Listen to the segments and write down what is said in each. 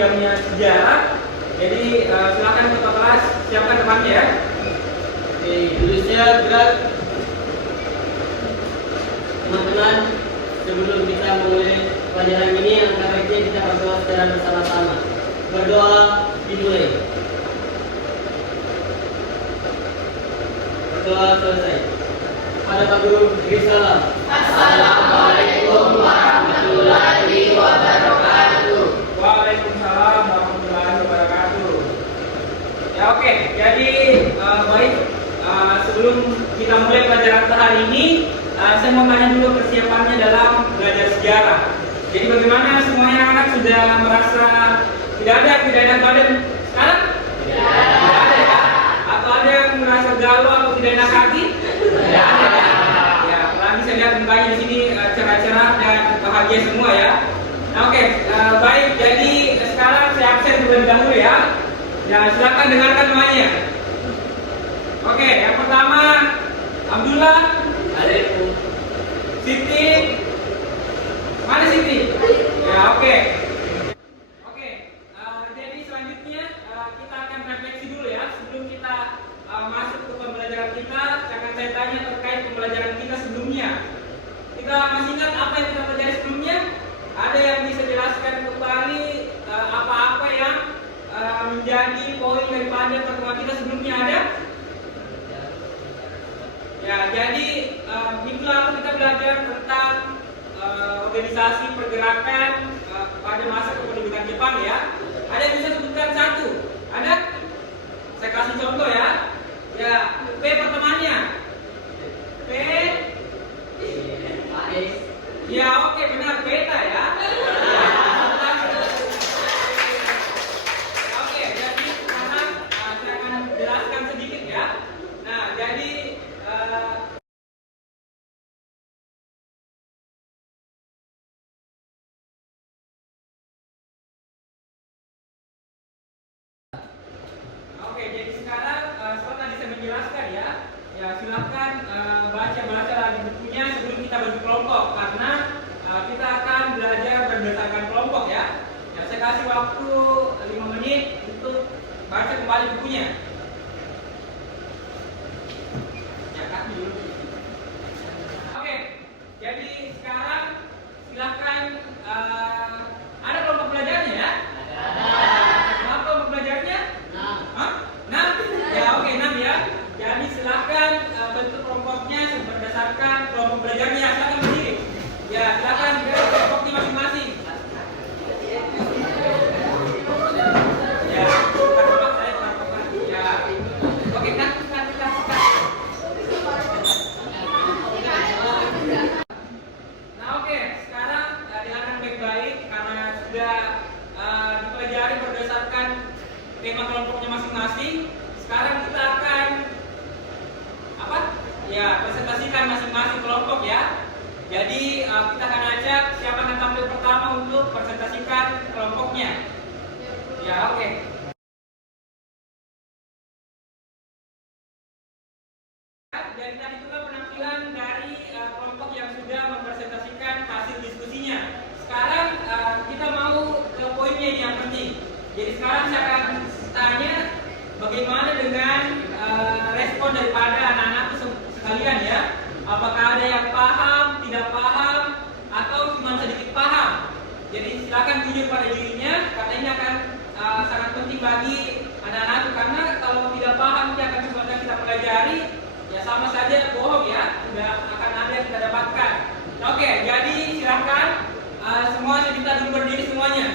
jamnya sejarah. Jadi silakan ketua kelas siapkan temannya ya. Oke, tulisnya gerak. Teman-teman, sebelum kita mulai pelajaran ini, yang baiknya kita berdoa secara bersama-sama. Berdoa dimulai. Berdoa selesai. Pada Pak Guru, beri salam. Assalamualaikum warahmatullahi wabarakatuh. Waalaikumsalam warahmatullahi wabarakatuh. Ya oke, jadi baik, sebelum kita mulai pelajaran hari ini, saya mau tanya dulu persiapannya dalam belajar sejarah. Jadi bagaimana semuanya anak sudah merasa tidak enak badan sekarang? Tidak ada ya? Atau ada yang merasa galau atau tidak enak kaki? Tidak ada ya? Ya, apalagi saya lihat mukanya di sini cerah-cerah dan bahagia semua ya. Nah, oke, baik. Jadi sekarang saya absen terlebih dahulu ya. Ya, silakan dengarkan semuanya. Oke, yang pertama Abdullah. Siti. Mana Siti? Ya, oke. Oke, jadi selanjutnya kita akan refleksi dulu ya. Sebelum kita masuk ke pembelajaran kita, akan saya tanya terkait pembelajaran kita sebelumnya. Kita masih ingat apa yang kita pelajari sebelumnya? Ada yang bisa jelaskan kembali apa-apa yang menjadi poin daripada pertemuan kita sebelumnya ada? Ya, jadi minggu lalu kita belajar tentang organisasi pergerakan pada masa kependudukan Jepang ya. Ada yang bisa sebutkan satu? Ada? Saya kasih contoh ya. Ya, P pertemanannya. P. Ya, oke, benar, peta ya. Oke, jadi sekarang saya akan jelaskan sedikit ya. Nah, jadi sekarang setelah tadi saya menjelaskan ya, silakan baca lagi bukunya sebelum kita bagi kelompok karena kita akan belajar berdasarkan kelompok ya. Ya, saya kasih waktu 5 menit untuk baca kembali bukunya. Ya, kasih dulu. Oke, jadi sekarang silakan ada kelompok belajarnya ya. Berapa kelompok belajarnya? 6. Ya, oke, 6 ya. Jadi silakan bentuk kelompoknya berdasarkan kelompok belajarnya. Silakan berdiri. Ya, silakan kelompoknya masing-masing. Ya, ya. Oke, kan. Nah, oke, sekarang dengarkan baik-baik karena sudah dipelajari berdasarkan tema kelompoknya masing-masing. Sekarang kita akan presentasikan masing-masing kelompok ya. Jadi kita akan ajak siapa yang tampil pertama untuk presentasikan kelompoknya. Ya, oke. Jadi tadi juga penampilan dari kelompok yang sudah mempresentasikan hasil diskusinya. Sekarang kita mau ke poinnya ini yang penting. Jadi sekarang saya akan tanya bagaimana dengan respon daripada anak-anak sekalian ya. Apakah ada yang paham, tidak paham, atau cuma sedikit paham? Jadi silakan jujur pada dirinya karena ini akan sangat penting bagi anak-anak karena kalau tidak paham dia akan sesuatu yang kita pelajari ya sama saja bohong ya, tidak akan ada yang kita dapatkan. Oke, jadi silakan semua saya minta dulu berdiri semuanya.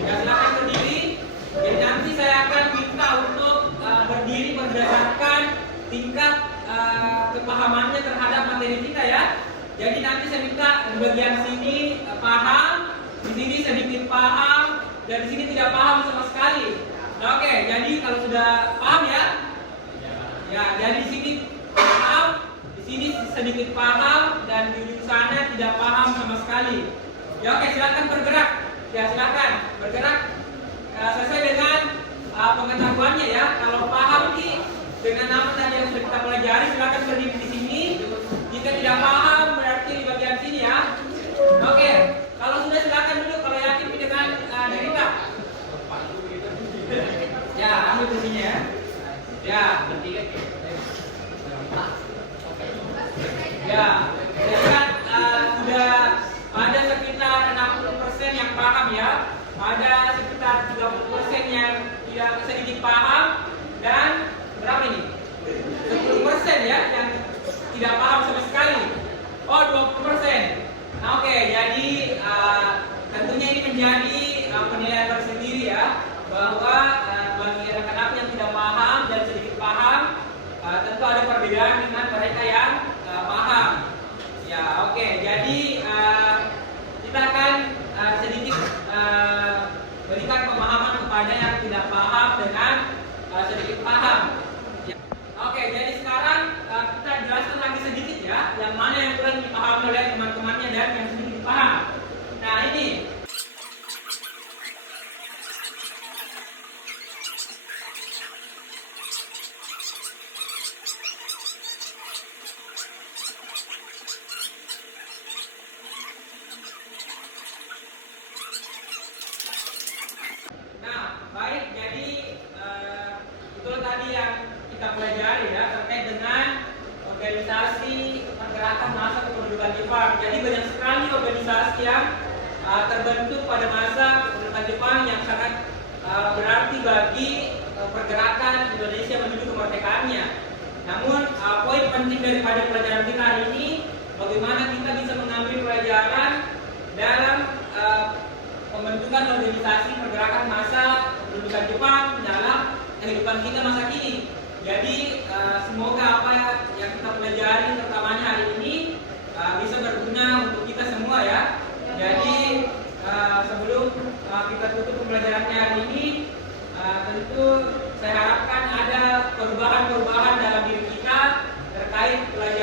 Ya, silakan berdiri. Jadi nanti saya akan minta untuk berdiri berdasarkan tingkat kepahamannya terhadap materi kita ya. Jadi nanti saya minta di bagian sini paham, di sini sedikit paham, dan di sini tidak paham sama sekali. Nah, oke, jadi kalau sudah paham ya, ya, jadi di sini paham, di sini sedikit paham, dan di ujung sana tidak paham sama sekali. Ya, oke, silakan bergerak. Ya, silakan bergerak sesuai dengan pengetahuannya ya. Kalau paham nih dengan nama tadi yang sudah kita pelajari, silakan berdiri di sini. Jika tidak paham berarti di bagian sini ya. Oke, kalau sudah silakan dulu kalau yakin dengan diri kita. Ya, Bertiga ya. ya. Jadi kan sudah ada sekitar 60% yang paham ya. Ada sekitar 30% yang tidak sedikit paham dan berapa ini? 10% ya yang tidak paham sama sekali. Oh, 20%. Nah, oke, jadi tentunya ini menjadi penilaian tersendiri ya, bahwa bagi rekan-rekan yang tidak paham dan sedikit paham, tentu ada perbedaan dengan mereka yang paham. Ya, oke, jadi kita akan sedikit berikan pemahaman kepada yang tidak paham dengan sedikit paham. Ya. Oke, jadi sekarang kita jelaskan lagi sedikit ya, yang mana yang kurang dipahami oleh teman-temannya dan yang sedikit paham. Nah, ini. Nah, baik, jadi itu tadi yang kita pelajari ya, terkait dengan organisasi pergerakan massa kependudukan Jepang. Jadi banyak sekali organisasi yang terbentuk pada masa kependudukan Jepang yang sangat berarti bagi pergerakan Indonesia menuju kemerdekaannya. Namun poin penting daripada pelajaran kita hari ini, bagaimana kita bisa mengambil pelajaran dalam pembentukan organisasi pergerakan massa kependudukan Jepang dalam kehidupan kita masa kini. Jadi semoga apa yang kita pelajari terutamanya hari ini bisa berguna untuk kita semua ya. Jadi sebelum kita tutup pembelajarannya hari ini, tentu saya harapkan ada perubahan-perubahan dalam diri kita terkait pelajaran